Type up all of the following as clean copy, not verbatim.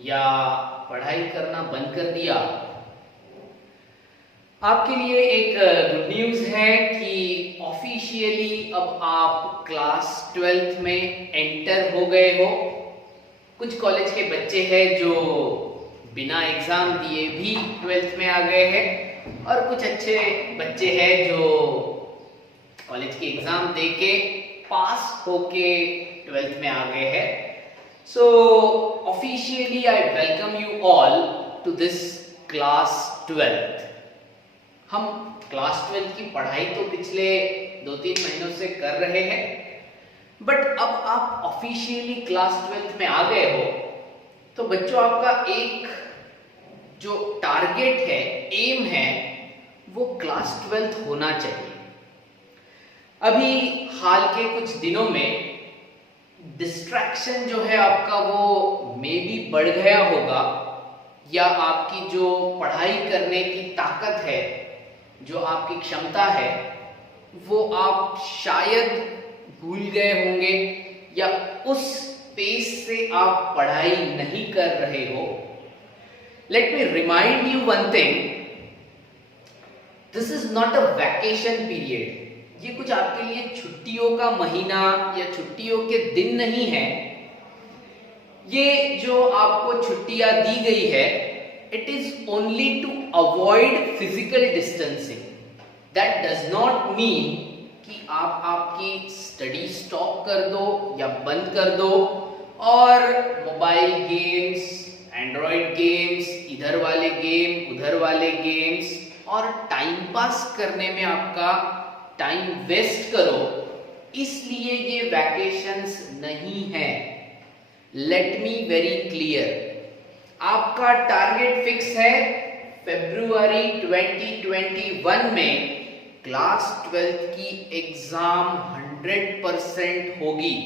या पढ़ाई करना बंद कर दिया? आपके लिए एक गुड न्यूज़ है कि ऑफिशियली अब आप क्लास 12th में एंटर हो गए हो। कुछ कॉलेज के बच्चे हैं जो बिना एग्ज़ाम दिए भी 12th में आ गए हैं और कुछ अच्छे बच्चे हैं जो कॉलेज की एग्ज़ाम दे के पास होके 12th में आ गए हैं। So officially I welcome you all to this class 12th। हम क्लास 12th की पढ़ाई तो पिछले 2-3 महीनों से कर रहे हैं, बट अब आप ऑफिशियली क्लास 12th में आ गए हो तो बच्चों आपका एक जो टारगेट है, एम है, वो क्लास 12th होना चाहिए। अभी हाल के कुछ दिनों में डिस्ट्रैक्शन जो है आपका वो मे बी बढ़ गया होगा, या आपकी जो पढ़ाई करने की ताकत है, जो आपकी क्षमता है, वो आप शायद भूल गए होंगे या उस पेस से आप पढ़ाई नहीं कर रहे हो। Let me remind you one thing, this is not a vacation period. ये कुछ आपके लिए छुट्टियों का महीना या छुट्टियों के दिन नहीं है। ये जो आपको छुट्टियां दी गई है, it is only to avoid physical distancing. That does not mean कि आप आपकी स्टडी स्टॉप कर दो या बंद कर दो और मोबाइल गेम्स, एंड्रॉइड गेम्स, इधर वाले गेम, उधर वाले गेम्स और टाइम पास करने में आपका टाइम वेस्ट करो, इसलिए ये वैकेशंस नहीं है। लेट मी वेरी क्लियर, आपका टारगेट फिक्स है फरवरी 2021 में क्लास 12th की एग्जाम 100% होगी।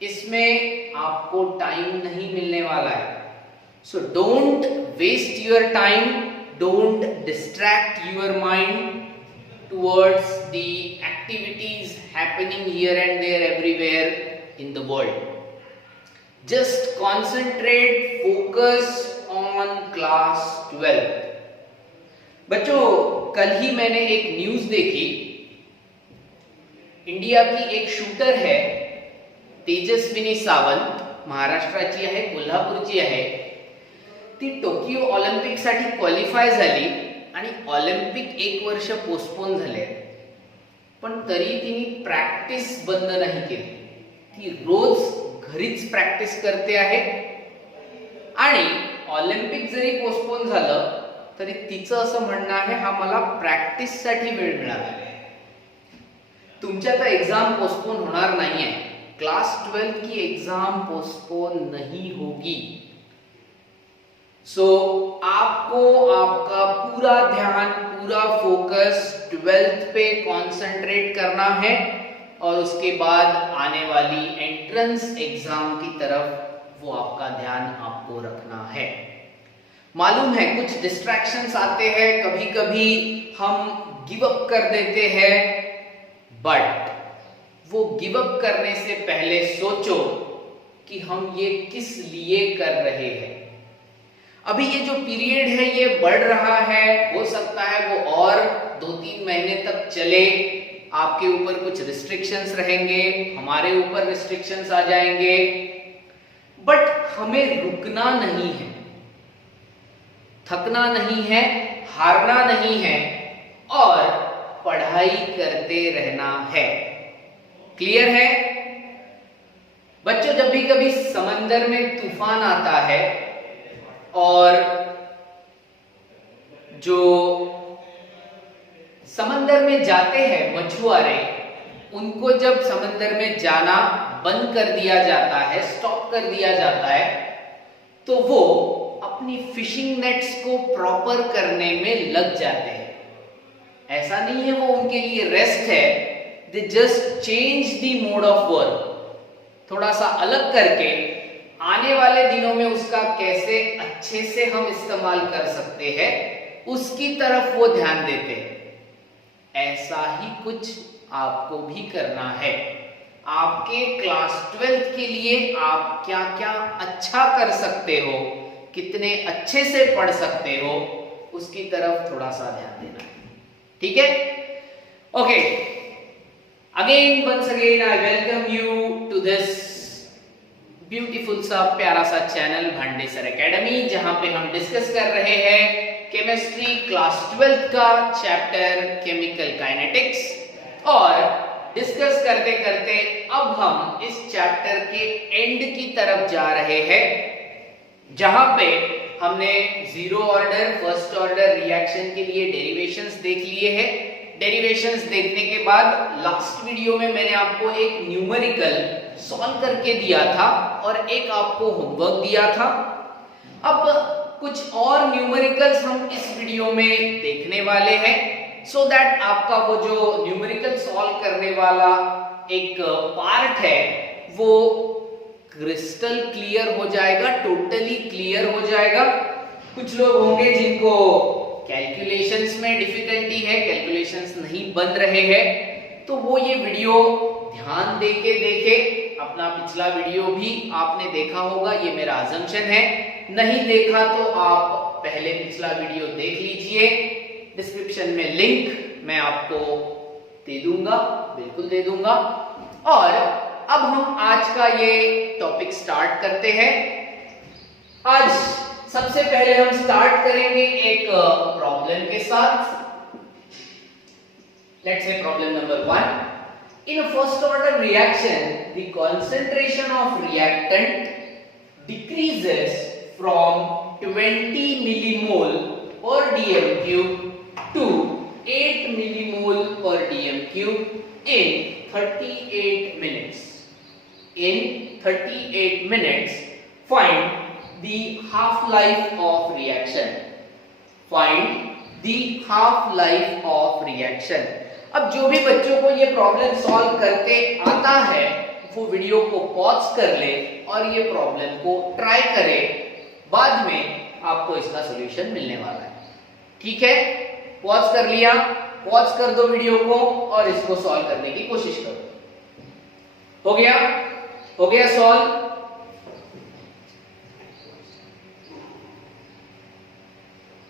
इसमें आपको टाइम नहीं मिलने वाला है। So don't waste your time, don't distract your mind towards the activities happening here and there everywhere in the world. Just concentrate, focus on class 12th. बच्चों, कल ही मैंने एक न्यूज़ देखी। इंडिया की एक शूटर है तेजस्विनी सावंत, महाराष्ट्राची आहे, कोल्हापूरची आहे। ती टोकियो ऑलिम्पिकसाठी क्वालिफाय झाली आणि ऑलिम्पिक 1 वर्ष पोस्टपोन झाले, पण तरी तिने प्रॅक्टिस बंद नाही केली। ती रोज घरीच प्रॅक्टिस करते आहे आणि ऑलिम्पिक जरी पोस्टपोन झालं तरी तिचं असं म्हणणं आहे, हा मला प्रॅक्टिससाठी वेळ मिळाला। तुमच्या तर एग्जाम पोस्टपोन होणार नाहीये, क्लास 12th की एग्जाम पोस्टपोन नहीं होगी। सो आपको आपका पूरा ध्यान, पूरा फोकस 12th पे कंसंट्रेट करना है और उसके बाद आने वाली एंट्रेंस एग्जाम की तरफ वो आपका ध्यान आपको रखना है। मालूम है कुछ डिस्ट्रैक्शंस आते हैं, कभी कभी हम गिव अप कर देते हैं, बट वो गिव अप करने से पहले सोचो कि हम ये किस लिए कर रहे हैं। अभी ये जो पीरियड है ये बढ़ रहा है, हो सकता है वो और 2-3 महीने तक चले। आपके ऊपर कुछ रिस्ट्रिक्शंस रहेंगे, हमारे ऊपर रिस्ट्रिक्शंस आ जाएंगे, बट हमें रुकना नहीं है, थकना नहीं है, हारना नहीं है और पढ़ाई करते रहना है। क्लियर है बच्चों? जब भी कभी समंदर में तूफान आता है और जो समंदर में जाते हैं मछुआरे, उनको जब समंदर में जाना बंद कर दिया जाता है, स्टॉप कर दिया जाता है, तो वो अपनी फिशिंग नेट्स को प्रॉपर करने में लग जाते हैं। ऐसा नहीं है वो उनके लिए रेस्ट है, they just change the mode of work, थोड़ा सा अलग करके आने वाले दिनों में उसका कैसे अच्छे से हम इस्तेमाल कर सकते हैं उसकी तरफ वो ध्यान देते हैं। ऐसा ही कुछ आपको भी करना है। आपके क्लास 12th के लिए आप क्या क्या अच्छा कर सकते हो, कितने अच्छे से पढ़ सकते हो, उसकी तरफ थोड़ा सा ध्यान देना है, ठीक है? Okay, again once again I welcome you to this beautiful सा प्यारा सा चैनल भांडेसर एकेडमी, जहां पे हम डिस्कस कर रहे हैं केमिस्ट्री क्लास 12th का चैप्टर केमिकल काइनेटिक्स। और डिस्कस करते करते अब हम इस चैप्टर के एंड की तरफ जा रहे हैं, जहां पे हमने zero order first order reaction के लिए डेरिवेशंस देख लिए हैं। डेरिवेशंस देखने के बाद लास्ट वीडियो में मैंने आपको एक न्यूमेरिकल सॉल्व करके दिया था और एक आपको होमवर्क दिया था। अब कुछ और न्यूमेरिकल्स हम इस वीडियो में देखने वाले हैं, सो दैट आपका वो जो न्यूमेरिकल सॉल्व करने वाला एक पार्ट है वो क्रिस्टल क्लियर हो जाएगा, टोटली क्लियर हो जाएगा। कुछ लोग होंगे जिनको कैलकुलेशंस में डिफिकल्टी है, कैलकुलेशंस नहीं बन रहे हैं, तो वो ये वीडियो ध्यान देके देखे। अपना पिछला वीडियो भी आपने देखा होगा, ये मेरा अजम्पशन है। नहीं देखा तो आप पहले पिछला वीडियो देख लीजिए, डिस्क्रिप्शन में लिंक मैं आपको दे दूंगा, बिल्कुल दे दूंगा। और अब हम आज का ये टॉपिक स्टार्ट करते हैं। आज सबसे पहले हम स्टार्ट करेंगे एक प्रॉब्लम के साथ। Let's say problem number 1। In a first order reaction, the concentration of reactant decreases from 20 millimole per dm cube to 8 millimole per dm cube in 38 minutes. In 38 minutes, find the half-life of reaction. Find the half-life of reaction. अब जो भी बच्चों को ये problem solve करके आता है वो वीडियो को पॉज कर ले और ये प्रॉब्लम को ट्राई करे, बाद में आपको इसका सॉल्यूशन मिलने वाला है, ठीक है? पॉज कर लिया, पॉज कर दो वीडियो को और इसको सॉल्व करने की कोशिश करो। हो गया? हो गया सॉल्व?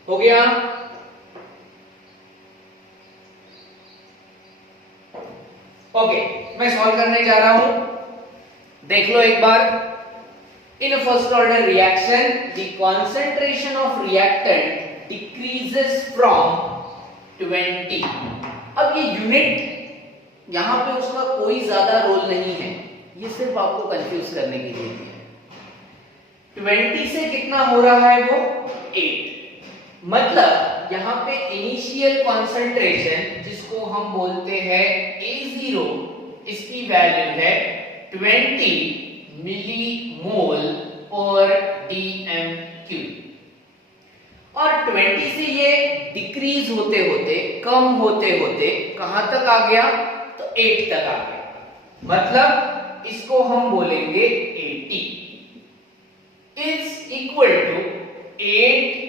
हो गया? ओके, मैं सॉल्व करने जा रहा हूं, देख लो एक बार। In first order reaction the concentration of reactant decreases from 20। अब ये यूनिट यहां पे उसका कोई ज्यादा रोल नहीं है, ये सिर्फ आपको कंफ्यूज करने के लिए है। 20 से कितना हो रहा है वो 8, मतलब यहां पे इनिशियल कंसंट्रेशन जिसको हम बोलते हैं A0, इसकी वैल्यू है 20 मिलीमोल पर dm क्यूब। और 20 से ये डिक्रीज होते होते, कम होते होते कहां तक आ गया? तो 8 तक आ गया, मतलब इसको हम बोलेंगे 80 इज इक्वल टू 8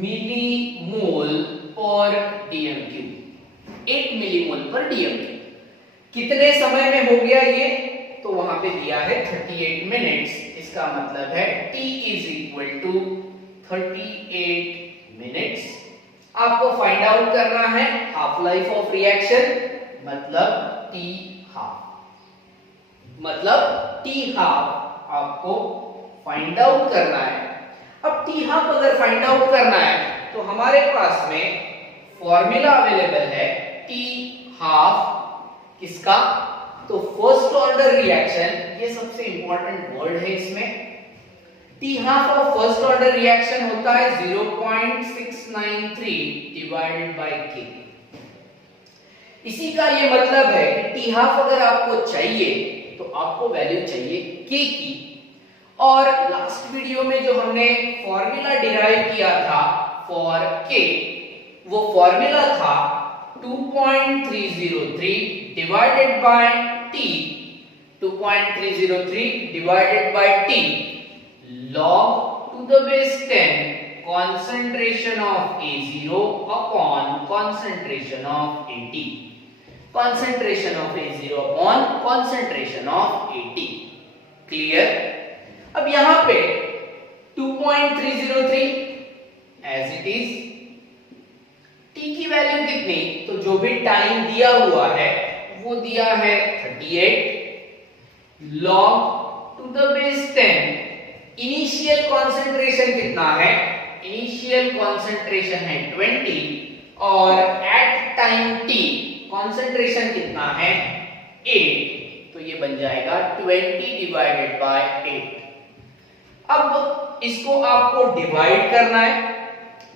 मिलीमोल पर dm क्यूब। 8 मिलीमोल पर dm क्यूब कितने समय में हो गया ये? तो वहां पे दिया है 38 मिनट्स, इसका मतलब है t is equal to 38 minutes. आपको फाइंड आउट करना है हाफ लाइफ ऑफ रिएक्शन, मतलब t हाफ, मतलब t हाफ आपको फाइंड आउट करना है। अब t हाफ अगर फाइंड आउट करना है तो हमारे पास में फॉर्मूला अवेलेबल है t हाफ किसका? तो फर्स्ट ऑर्डर रिएक्शन, ये सबसे इंपॉर्टेंट वर्ड है इसमें। T half of first order reaction होता है 0.693 डिवाइडेड बाय के। इसी का ये मतलब है कि टी हाफ अगर आपको चाहिए तो आपको वैल्यू चाहिए के की। और लास्ट वीडियो में जो हमने फॉर्मूला डिराइव किया था फॉर के, वो फॉर्मूला था 2.303 divided by t, 2.303 divided by t log to the base 10 concentration of A0 upon concentration of AT। concentration of A0 upon concentration of AT. Clear? अब यहां पे 2.303 एज इट इज, टी की value कितनी, तो जो भी time दिया हुआ है वो दिया है 38 log to the base 10। Initial concentration कितना है, इनिशियल कॉन्सेंट्रेशन है 20 और एट टाइम t कॉन्सेंट्रेशन कितना है 8, तो ये बन जाएगा 20 डिवाइडेड बाय 8। अब इसको आपको डिवाइड करना है,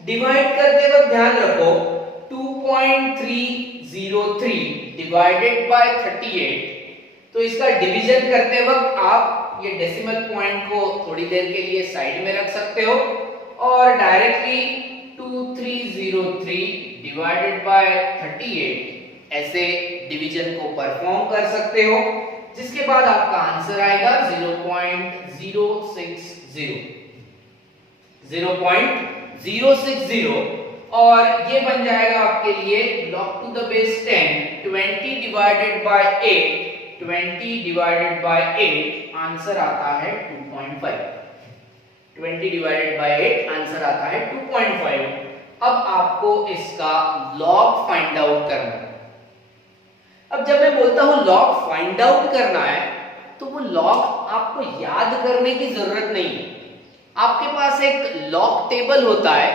डिवाइड करते वक्त ध्यान रखो 2.303 डिवाइडेड बाय 38, तो इसका डिवीजन करते वक्त आप ये डेसिमल पॉइंट को थोड़ी देर के लिए साइड में रख सकते हो और डायरेक्टली 2303 डिवाइडेड बाय 38 ऐसे डिवीजन को परफॉर्म कर सकते हो, जिसके बाद आपका आंसर आएगा 0.060 और ये बन जाएगा आपके लिए log to the base 10 20 divided by 8, 20 divided by 8 answer आता है 2.5। 20 डिवाइडेड बाय 8 आंसर आता है 2.5। अब आपको इसका log फाइंड आउट करना है। अब जब मैं बोलता हूं log फाइंड आउट करना है, तो वो log आपको याद करने की जरूरत नहीं है। आपके पास एक log टेबल होता है,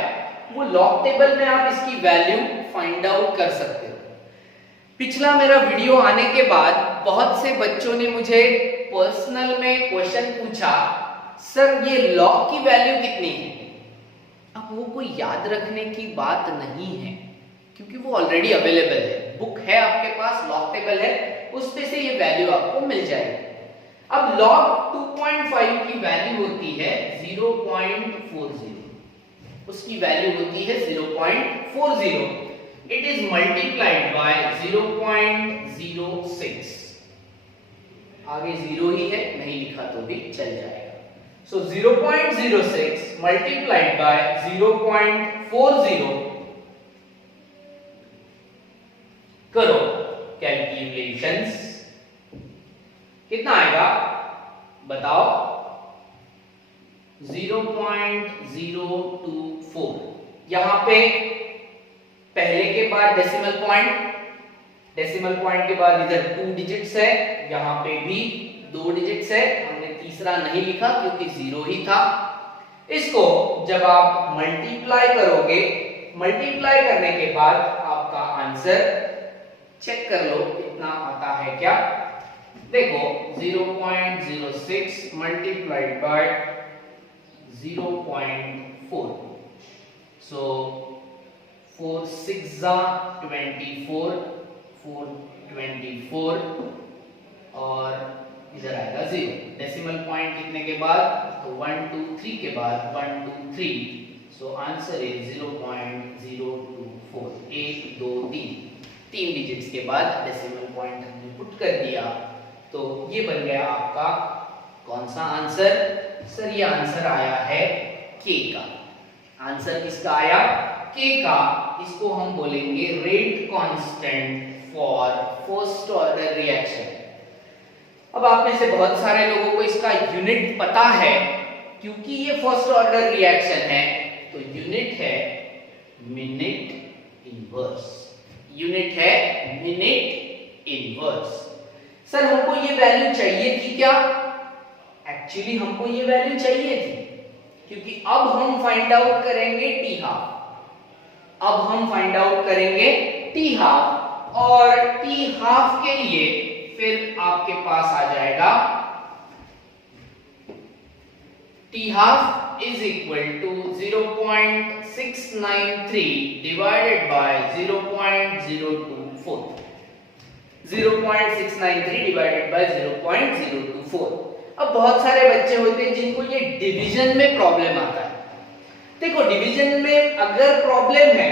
वो log टेबल में आप इसकी वैल्यू फाइंड आउट कर सकते हो। पिछला मेरा वीडियो आने के बाद बहुत से बच्चों ने मुझे पर्सनल में क्वेश्चन पूछा, सर ये log की वैल्यू कितनी है। अब वो कोई याद रखने की बात नहीं है, क्योंकि वो ऑलरेडी अवेलेबल है, बुक है आपके पास, log टेबल है, उस पे से ये वैल्यू आपको मिल जाएगी। अब log 2.5 की वैल्यू होती है 0.40, उसकी वैल्यू होती है 0.40, इट इज मल्टीप्लाइड बाय 0.06, आगे जीरो ही है, नहीं लिखा तो भी चल जाएगा। सो 0.06 मल्टीप्लाइड बाय 0.40, करो कैलकुलेशंस, कितना आएगा बताओ, 0.024। यहां पे पहले के बाद डेसिमल पॉइंट के बाद इधर 2 डिजिट्स है, यहां पे भी 2 डिजिट्स है, हमने तीसरा नहीं लिखा क्योंकि 0 ही था। इसको जब आप मल्टीप्लाई करोगे, मल्टीप्लाई करने के बाद आपका आंसर चेक कर लो कितना आता है। क्या देखो 0.06 मल्टीप्लाइड बाय 0.4, सो 4 6 24, 424 और इधर आएगा 0। डेसिमल पॉइंट कितने के बाद, तो 1 2 3 के बाद 1 2 3, सो आंसर इज 0.024। 1 2 3 डिजिट्स के बाद डेसिमल पॉइंट हमने पुट कर दिया, तो ये बन गया आपका कौन सा आंसर। सर ये आंसर आया है के का। आंसर किसका आया, के का। इसको हम बोलेंगे rate constant for first order reaction. अब आप में से बहुत सारे लोगों को इसका यूनिट पता है, क्योंकि ये फर्स्ट ऑर्डर रिएक्शन है, तो यूनिट है मिनट इनवर्स। यूनिट है मिनट इनवर्स। सर हमको ये वैल्यू चाहिए थी क्या, एक्चुअली हमको ये वैल्यू चाहिए थी, क्योंकि अब हम फाइंड आउट करेंगे टी हाफ। अब हम फाइंड आउट करेंगे टी हाफ, और टी हाफ के लिए फिर आपके पास आ जाएगा T half is equal to 0.693 divided by 0.024। 0.693 divided by 0.024। अब बहुत सारे बच्चे होते हैं जिनको ये डिवीजन में प्रॉब्लम आता है। देखो डिवीजन में अगर प्रॉब्लम है,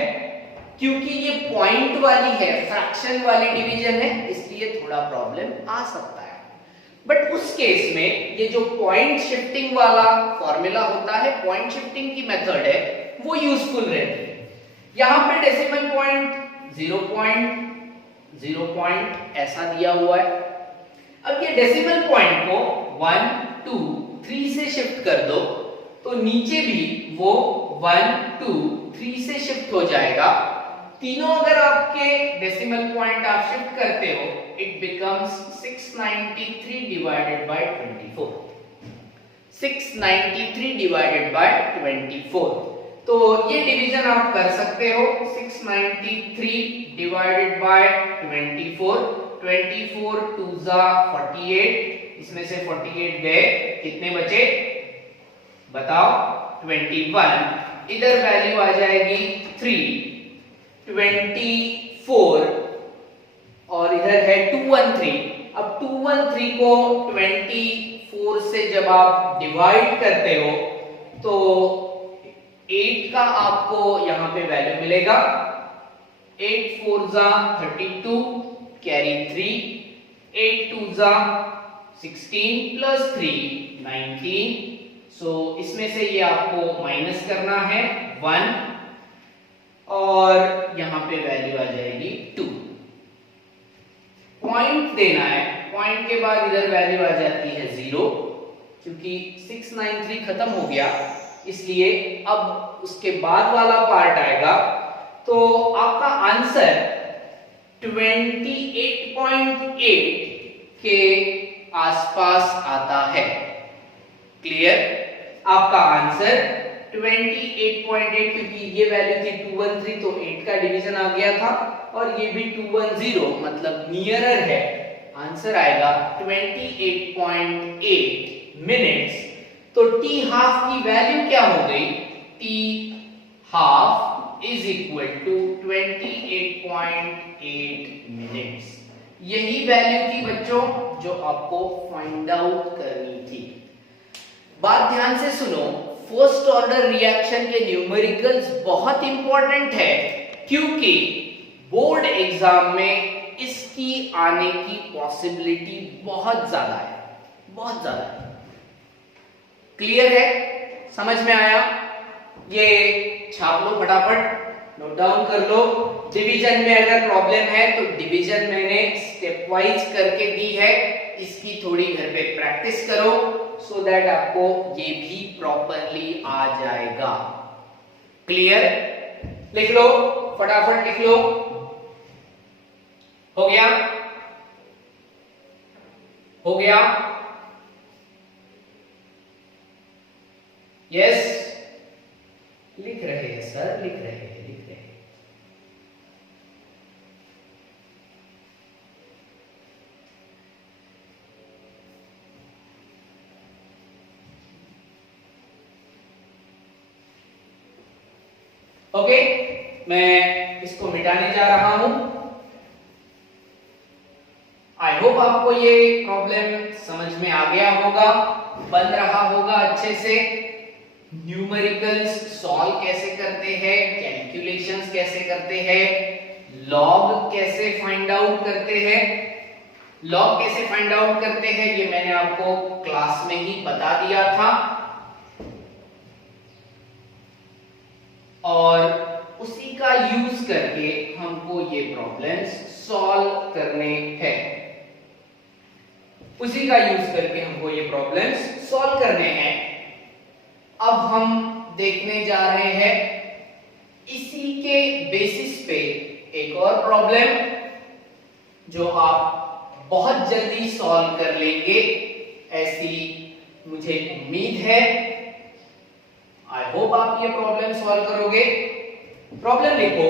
क्योंकि ये पॉइंट वाली है, फ्रैक्शन वाली डिवीजन है, इसलिए थोड़ा प्रॉब्लम आ सकता है। बट उस केस में ये जो पॉइंट शिफ्टिंग वाला फॉर्मूला होता है, पॉइंट शिफ्टिंग की मेथड है, वो यूजफुल रहती है। यहां पे डेसिमल पॉइंट 0 पॉइंट ऐसा दिया हुआ है। अब ये डेसिमल पॉइंट को 1 2 3 से शिफ्ट कर दो तो नीचे भी वो 1 2 3 से शिफ्ट हो जाएगा। तीनों अगर आपके डेसिमल पॉइंट आप शिफ्ट करते हो, it becomes 693 divided by 24। 693 divided by 24। तो ये डिवीजन आप कर सकते हो। 693 डिवाइडेड बाय 24। 24 2 जा 48, इसमें से 48 गए, कितने बचे बताओ? 21। इधर वैल्यू आ जाएगी 3। 24 और इधर है 213। अब 213 को 24 से जब आप डिवाइड करते हो तो 8 का आपको यहां पे वैल्यू मिलेगा। 8 4 जा 32, कैरी 3। 8 2 जा 16 प्लस 3 19। सो इसमें से ये आपको माइनस करना है 1 और यहां पे वैल्यू आ जाएगी 2। पॉइंट देना है, पॉइंट के बाद इधर वैल्यू आ जाती है 0। क्योंकि 693 खत्म हो गया इसलिए अब उसके बाद वाला पार्ट आएगा। तो आपका आंसर 28.8 के आसपास आता है। क्लियर? आपका आंसर 28.8, क्योंकि ये वैल्यू थी 213 तो 8 का डिवीजन आ गया था और ये भी 210 मतलब नियरर है। आंसर आएगा 28.8 मिनट्स। तो टी हाफ की वैल्यू क्या हो गई? T half is equal to 28.8 minutes. यही वैल्यू थी बच्चों जो आपको फाइंड आउट करनी थी। बात ध्यान से सुनो, फर्स्ट ऑर्डर रिएक्शन के न्यूमेरिकल्स बहुत इंपॉर्टेंट है क्योंकि बोर्ड एग्जाम में इसकी आने की पॉसिबिलिटी बहुत ज्यादा है, बहुत ज्यादा है। क्लियर है? समझ में आया? ये छाप लो फटाफट, नोट डाउन कर लो। डिवीजन में अगर प्रॉब्लम है तो डिवीजन मैंने स्टेप वाइज करके दी है, इसकी थोड़ी घर पे प्रैक्टिस करो सो दैट आपको ये भी प्रॉपरली आ जाएगा। क्लियर? लिख लो फटाफट, लिख लो। हो गया? हो गया? यस? लिख रहे हैं सर, लिख रहे हैं, लिख रहे हैं। ओके, मैं इसको मिटाने जा रहा हूं। आई होप आपको ये प्रॉब्लम समझ में आ गया होगा, बन रहा होगा अच्छे से। न्यूमेरिकल्स सॉल्व कैसे करते हैं, कैलकुलेशंस कैसे करते हैं, लॉग कैसे फाइंड आउट करते हैं। लॉग कैसे फाइंड आउट करते हैं ये मैंने आपको क्लास में ही बता दिया था और उसी का यूज करके हमको ये प्रॉब्लम्स सॉल्व करने हैं। उसी का यूज करके हमको ये प्रॉब्लम्स सॉल्व करने हैं। अब हम देखने जा रहे हैं इसी के बेसिस पे एक और प्रॉब्लम जो आप बहुत जल्दी सॉल्व कर लेंगे, ऐसी मुझे उम्मीद है। आई होप आप ये प्रॉब्लम सॉल्व करोगे। प्रॉब्लम लिखो,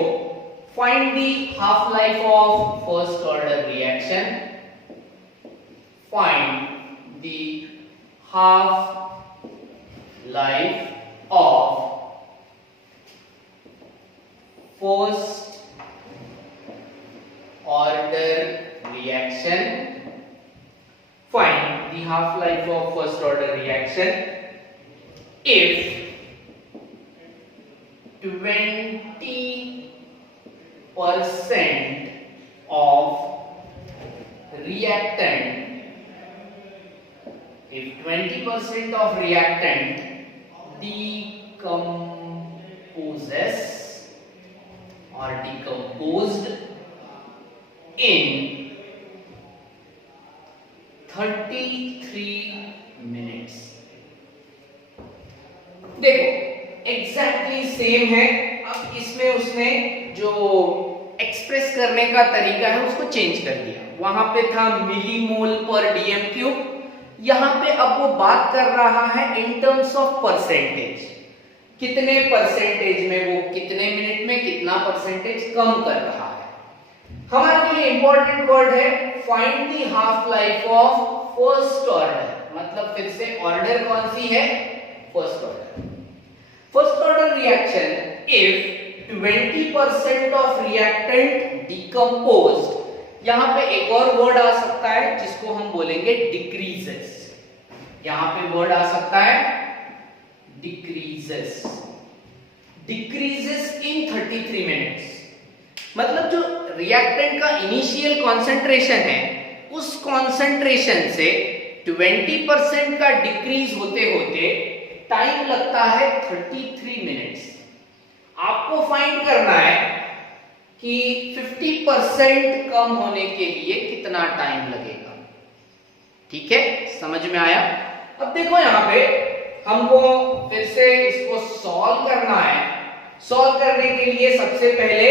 find the half life of first order reaction. Find the half life of first order reaction. Find the half life of first order reaction if 20% of reactant, if 20% of reactant decomposes or decomposed in 33 minutes। देखो exactly same है। अब इसमें उसने जो express करने का तरीका है उसको चेंज कर दिया। वहां पे था मिलीमोल पर डीएम क्यूब, यहां पे अब वो बात कर रहा है इन टर्म्स ऑफ परसेंटेज। कितने परसेंटेज में वो कितने मिनट में कितना परसेंटेज कम कर रहा है। हमारे लिए इंपॉर्टेंट वर्ड है find the half life of first order. मतलब फिर से ऑर्डर कौन सी है? First order. First order reaction if 20% of reactant decomposed, यहां पे एक और वर्ड आ सकता है जिसको हम बोलेंगे डिक्रीजेस। यहां पे वर्ड आ सकता है डिक्रीजेस। डिक्रीजेस इन 33 मिनट्स, मतलब जो रिएक्टेंट का इनिशियल कंसंट्रेशन है उस कंसंट्रेशन से 20% का डिक्रीज होते होते टाइम लगता है 33 मिनट्स। आपको फाइंड करना है कि 50% कम होने के लिए कितना टाइम लगेगा। ठीक है, समझ में आया? अब देखो यहां पे हमको फिर से इसको सॉल्व करना है। सॉल्व करने के लिए सबसे पहले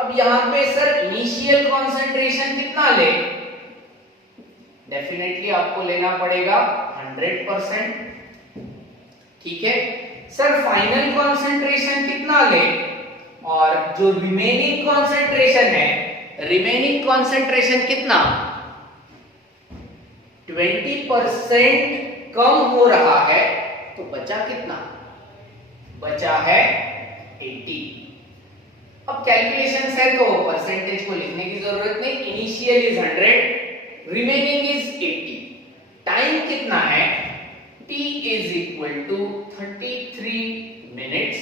अब यहां पे सर इनिशियल कंसंट्रेशन कितना ले? डेफिनेटली आपको लेना पड़ेगा 100%। ठीक है सर, फाइनल कंसंट्रेशन कितना ले? और जो रिमेनिंग कंसंट्रेशन है, रिमेनिंग कंसंट्रेशन कितना? 20% कम हो रहा है तो बचा कितना? बचा है 80। अब कैलकुलेशंस है तो परसेंटेज को लिखने की जरूरत नहीं। Initial is 100, remaining is 80। Time कितना है? t is equal to 33 minutes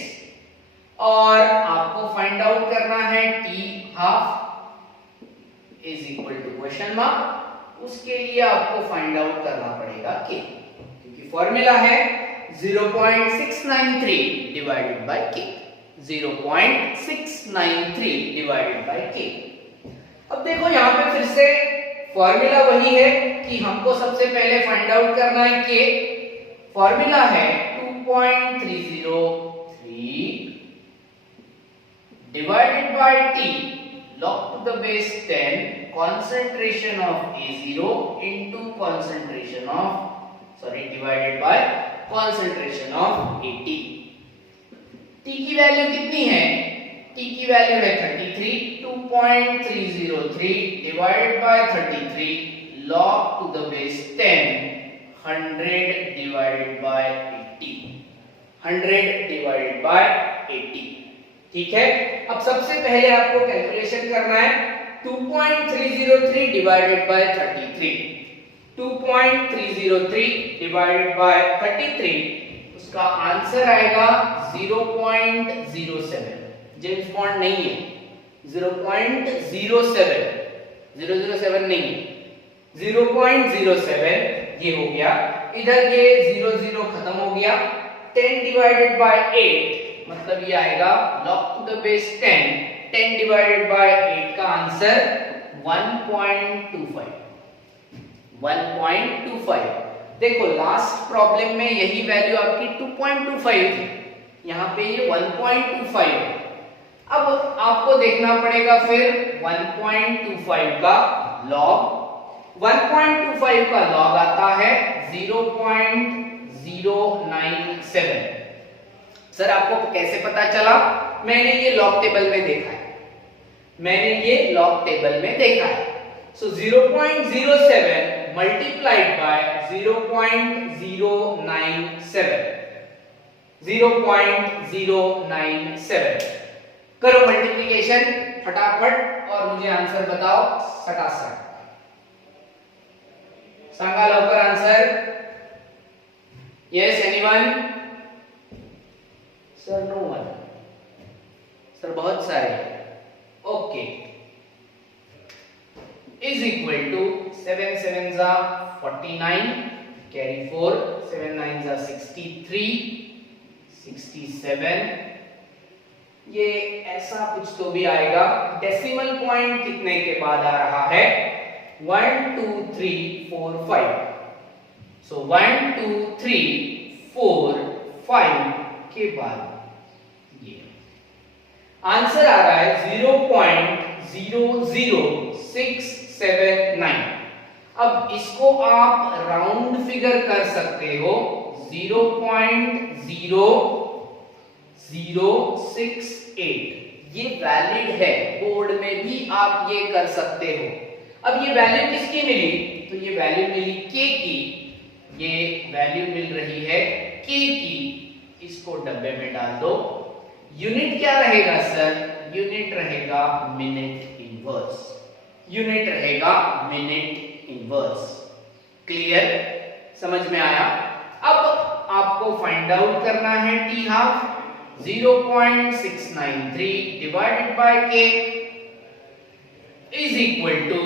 और आपको फाइंड आउट करना है t हाफ is equal to question mark. उसके लिए आपको फाइंड आउट करना पड़ेगा k, क्योंकि फॉर्मूला है 0.693 divided bye k। 0.693 divided bye k। अब देखो यहां पे फिर से फॉर्मूला वही है कि हमको सबसे पहले फाइंड आउट करना है k। फॉर्मूला है 2.303 divided by t log to the base 10 concentration of A0 into concentration of divided by concentration of AT। t की वैल्यू कितनी है? t की वैल्यू है 33। 2.303 divided by 33 log to the base 10 100 divided by 80। 100 divided by 80। ठीक है, अब सबसे पहले आपको कैलकुलेशन करना है 2.303 डिवाइडेड बाय 33। 2.303 डिवाइडेड बाय 33, उसका आंसर आएगा 0.07। जेम्स बॉन्ड नहीं है, 0.07, 007 नहीं है, 0.07 ये हो गया। इधर ये 00 खत्म हो गया। 10 डिवाइडेड बाय 8 मतलब ये आएगा log to the base 10। 10 divided by 8 का आंसर 1.25। 1.25। देखो लास्ट प्रॉब्लम में यही वैल्यू आपकी 2.25 थी, यहाँ पे ये 1.25 है। अब आपको देखना पड़ेगा फिर 1.25 का लॉग। 1.25 का लॉग आता है 0.097। सर आपको कैसे पता चला? मैंने ये लॉग टेबल में देखा है, मैंने ये लॉग टेबल में देखा है। सो 0.07 मल्टीप्लाइड बाय 0.097, 0.097 करो मल्टीप्लिकेशन फटाफट और मुझे आंसर बताओ सटासट। सांगा लवकर answer. Yes anyone? Sir no one. Sir बहुत सारे। ओके, इज इक्वल टू 7 7 जा 49, कैरी 4, 7 9 जा 63, 67, ये ऐसा कुछ तो भी आएगा। डेसिमल पॉइंट कितने के बाद आ रहा है? 1 2 3 4 5। सो 1 2 3 4 5 के बाद ये आंसर आ रहा है 0.00679। अब इसको आप राउंड फिगर कर सकते हो 0.0068। ये वैलिड है, बोर्ड में भी आप ये कर सकते हो। अब ये वैल्यू किसकी मिली? तो ये वैल्यू मिली के की। ये वैल्यू मिल रही है के की। इसको डब्बे में डाल दो। यूनिट क्या रहेगा सर? यूनिट रहेगा मिनट इनवर्स। यूनिट रहेगा मिनट इनवर्स। क्लियर? समझ में आया? अब आपको फाइंड आउट करना है T half. 0.693 divided by K is equal to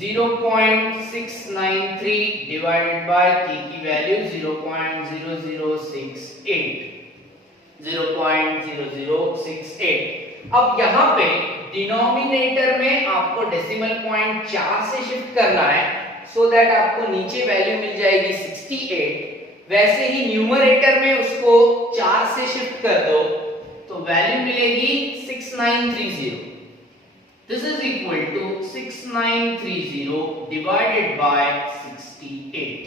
0.693 divided by K की वैल्यू 0.0068। अब यहां पे डिनोमिनेटर में आपको डेसिमल पॉइंट 4 से शिफ्ट करना है, सो दैट आपको नीचे वैल्यू मिल जाएगी 68। वैसे ही न्यूमरेटर में उसको 4 से शिफ्ट कर दो तो वैल्यू मिलेगी 6930। This is equal to 6930 divided by 68।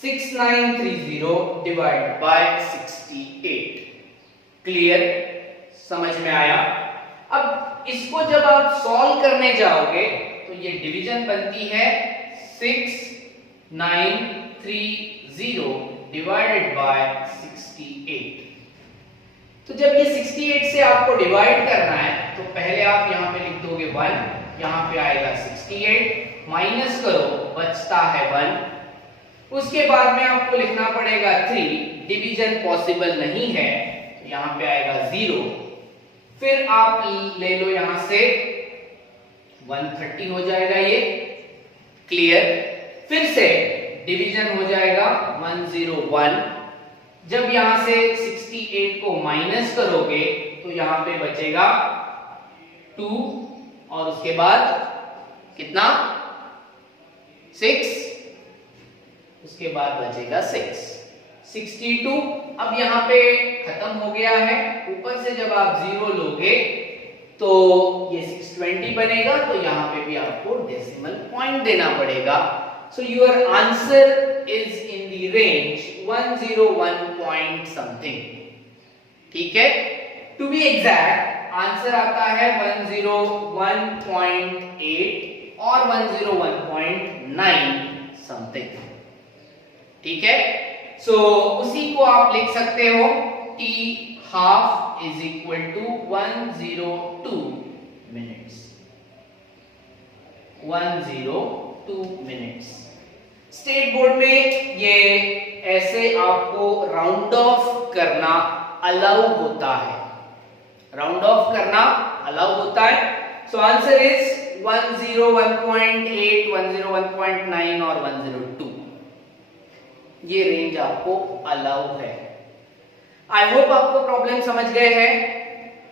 6930 divided by 68। Clear? समझ में आया? अब इसको जब आप सॉल्व करने जाओगे तो ये डिवीजन बनती है 6930 डिवाइडेड बाय 68। तो जब ये 68 से आपको डिवाइड करना है तो पहले आप यहां पे लिख दोगे 1, यहां पे आएगा 68, माइनस करो, बचता है 1। उसके बाद में आपको लिखना पड़ेगा 3, डिवीजन पॉसिबल नहीं है तो यहां पे आएगा 0। फिर आप ले लो यहां से 130 हो जाएगा ये। क्लियर? फिर से डिवीजन हो जाएगा 101। जब यहां से 68 को माइनस करोगे तो यहां पे बचेगा 2 और उसके बाद कितना? 6। उसके बाद बचेगा 6। 62 अब यहां पे खत्म हो गया है। ऊपर से जब आप 0 लोगे तो ये 620 बनेगा, तो यहां पे भी आपको डेसिमल पॉइंट देना पड़ेगा। So your answer is in the range 101 point something. ठीक है? टू बी एग्जैक्ट आंसर आता है 101.8 और 101.9 समथिंग। ठीक है? सो उसी को आप लिख सकते हो T half is equal to 102 minutes. 102 minutes. State board में ये ऐसे आपको राउंड ऑफ करना अलाउ होता है। राउंड ऑफ करना अलाउ होता है। सो आंसर इज 101.8, 101.9 और 102। ये रेंज आपको अलाउ है। आई होप आपको प्रॉब्लम समझ गए हैं।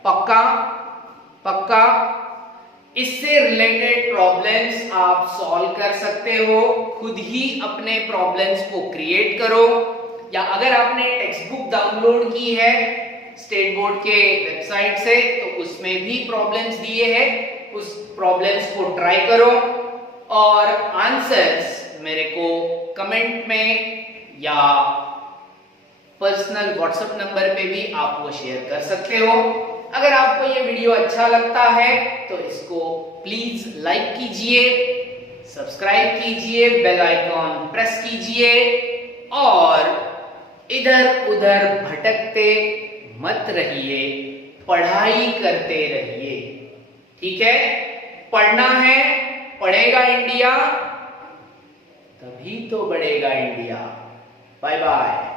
पक्का? पक्का? इससे रिलेटेड प्रॉब्लम्स आप सॉल्व कर सकते हो। खुद ही अपने प्रॉब्लम्स को क्रिएट करो, या अगर आपने टेक्स्ट बुक डाउनलोड की है स्टेट बोर्ड के वेबसाइट से तो उसमें भी प्रॉब्लम्स दिए हैं, उस प्रॉब्लम्स को ट्राई करो और आंसर्स मेरे को कमेंट में या पर्सनल व्हाट्सएप नंबर पे भी आप वो शेयर कर सकते हो। अगर आपको ये वीडियो अच्छा लगता है तो इसको प्लीज लाइक कीजिए, सब्सक्राइब कीजिए, बेल आइकॉन प्रेस कीजिए और इधर उधर भटकते मत रहिए, पढ़ाई करते रहिए। ठीक है? पढ़ना है, पढ़ेगा इंडिया तभी तो बढ़ेगा इंडिया। Bye bye.